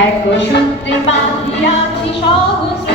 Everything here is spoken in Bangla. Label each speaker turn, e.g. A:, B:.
A: এক সূত্রে বাঁধিয়াছি সহস্র